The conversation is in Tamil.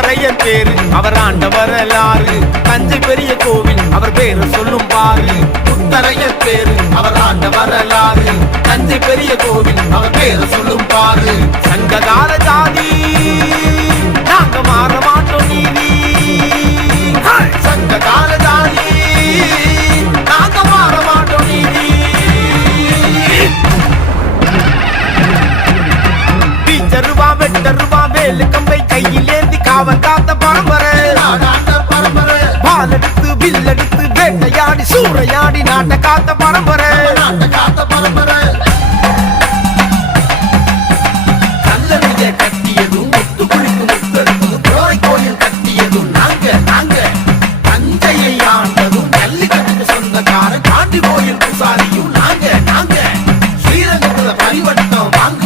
முத்தரையன் பேரு. அவர் ஆண்ட வரலாறு தஞ்சை பெரிய கோவில் அவர் பேரு சொல்லும் பாரு. புத்தரையன் பேரு அவர் ஆண்ட வரலாறு தஞ்சை பெரிய கோவில் அவர் பேரு சொல்லும் பாரு. சங்ககால ஜாதி நாங்க மாற மாட்டோம் நீதி. சங்ககால ஜாதி நாங்க மாற மாட்டோம் நீதி. டீச்சருவா வெட்டருவா வேலு கம்பை கையில் அவன் தாத்த பரம்பரை. பாலெடுத்து வில்லெடுத்து வேட்டையாடி சூறையாடி நாட்டை காத்த பரம்பரை. காத்த பரம்பரை சொந்தக்கார காண்டி கோயில் பூசாரியும் நாங்க நாங்க. ஸ்ரீரங்கத்துல பரிவட்டம் வாங்க